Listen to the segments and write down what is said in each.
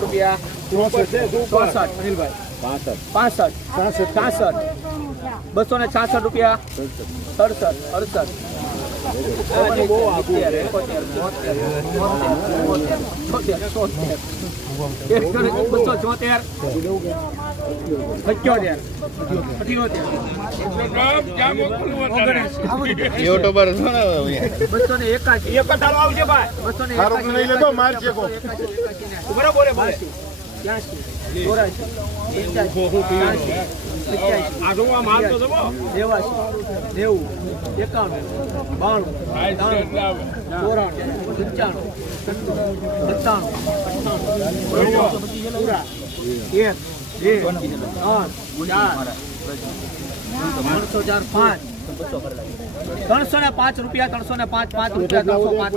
રૂપિયા 64 અનિલભાઈ 65 66 266 રૂપિયા 67 યુટ્યુબર છો ને 305 રૂપિયા 305 રૂપિયા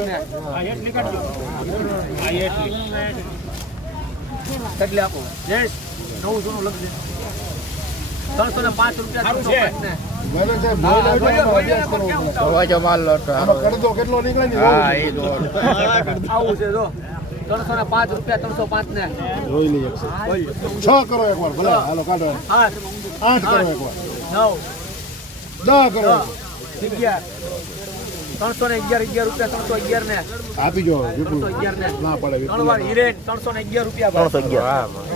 ને એટલે આપો જયેશ નવું જૂનું લખજે 305 રૂપિયા 305 ને જોઈ લઈએ 6 કરો એકવાર ભલે હાલો કાઢો 8 કરો એકવાર 9 10 કરો 11 311 રૂપિયા 311 ને આપી જો 311 ને ના પડે 3 વાર હિરેન 311 રૂપિયા 311